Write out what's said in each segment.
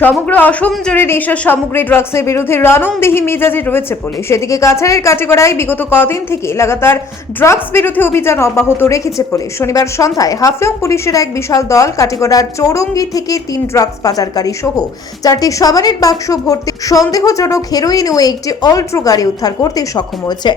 সমগ্র অসম জুড়ে নেশার সামগ্রী ড্রাগসের বিরুদ্ধে রণংদেহী মেজাজে রয়েছে পুলিশ। এদিকে কাছাড়ের কাটিগড়ায় বিগত কদিন থেকে লাগাতার ড্রাগস বিরোধী অভিযান অব্যাহত রেখেছে পুলিশ। শনিবার সন্ধ্যায় হাফলং পুলিশের এক বিশাল দল কাটিগড়ার চৌরঙ্গি থেকে 3 ড্রাগস পাচারকারী সহ 4টি সাবানের বাক্স ভর্তি সন্দেহজনক হেরোইন ও একটি অল্ট্রো গাড়ি উদ্ধার করতে সক্ষম হয়েছে।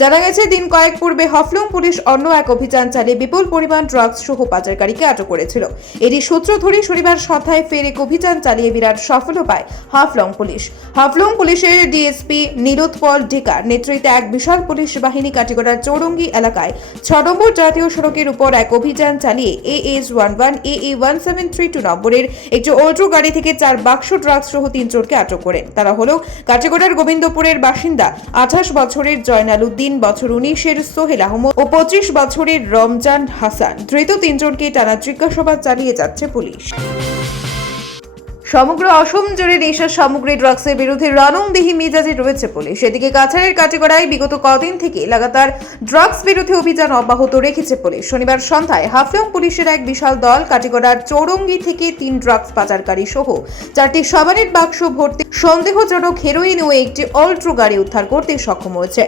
জানা গেছে, দিন কয়েক পূর্বে হাফলং পুলিশ অন্য এক অভিযান চালিয়ে বিপুল পরিমাণ ড্রাগস সহ পাচারকারীকে আটক করেছিল। এরই সূত্র ধরে শনিবার সন্ধ্যায় ফের এক অভিযান চালিয়ে বিরাট সফলতা পায় হাফলং পুলিশ। হাফলং পুলিশের ডিএসপি নীলোৎপল ডেকার নেতৃত্বে এক বিশাল পুলিশ বাহিনী কাটিগড়ার চৌরঙ্গি এলাকায় 6 নম্বর জাতীয় সড়কের উপর এক অভিযান চালিয়ে AS11 AA 1732 নম্বরের একটি অল্ট্রো গাড়ি থেকে 4 বাক্স ড্রাগস সহ 3 জনকে আটক করে। তারা হলো কাটিগড়ার গোবিন্দপুরের বাসিন্দা 28 বছরের জয়নাল উদ্দিন, বছর 19-এর সোহেল আহমদ ও 25 বছরের রমজান হাসান। ধৃত 3 জনকে টানা জিজ্ঞাসাবাদ চালিয়ে যাচ্ছে পুলিশ। সমগ্র অসম জুড়ে নেশার সামগ্রী ড্রাগসের বিরুদ্ধে রণংদেহী মেজাজে রয়েছে পুলিশ। এদিকে কাছাড়ের কাটিগড়ায় বিগত কদিন থেকে লাগাতার ড্রাগস বিরোধী অভিযান অব্যাহত রেখেছে পুলিশ। শনিবার সন্ধ্যায় হাফলং পুলিশের এক বিশাল দল কাটিগড়ার চৌরঙ্গি থেকে 3 ড্রাগস পাচারকারী সহ 4টি সাবানের বাক্স ভর্তি সন্দেহজনক হেরোইন ও একটি অল্ট্রো গাড়ি উদ্ধার করতে সক্ষম হয়েছে।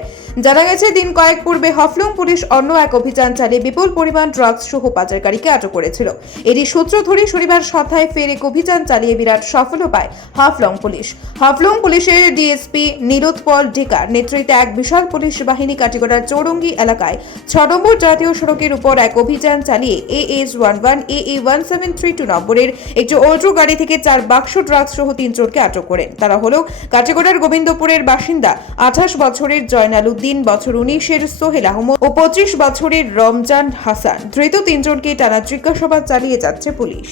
জানা গেছে, দিন কয়েক পূর্বে হাফলং পুলিশ অন্য এক অভিযান চালিয়ে বিপুল পরিমাণ ড্রাগস সহ পাচারকারীকে আটক করেছিল। এরই সূত্র ধরে শনিবার সন্ধ্যায় ফের এক অভিযান চালিয়ে বিরাট সফলতা পায় হাফলং পুলিশ। হাফলং পুলিশের ডিএসপি নীলোৎপল ডেকার নেতৃত্বে এক বিশাল পুলিশ বাহিনী কাটিগড়ার চৌরঙ্গি এলাকায় 6 নম্বর জাতীয় সড়কের উপর এক অভিযান চালিয়ে AS11 AA 1732 নম্বরের একটি অল্ট্রো গাড়ি থেকে 4 বাক্স ড্রাগস সহ 3 জনকে আটক করে। তারা হলো কাটিগড়ার গোবিন্দপুরের বাসিন্দা 28 বছরের জয়নাল উদ্দিন, বছর 19-এর সোহেল আহমদ ও 25 বছরের রমজান হাসান। ধৃত 3 জনকে টানা জিজ্ঞাসাবাদ চালিয়ে যাচ্ছে পুলিশ।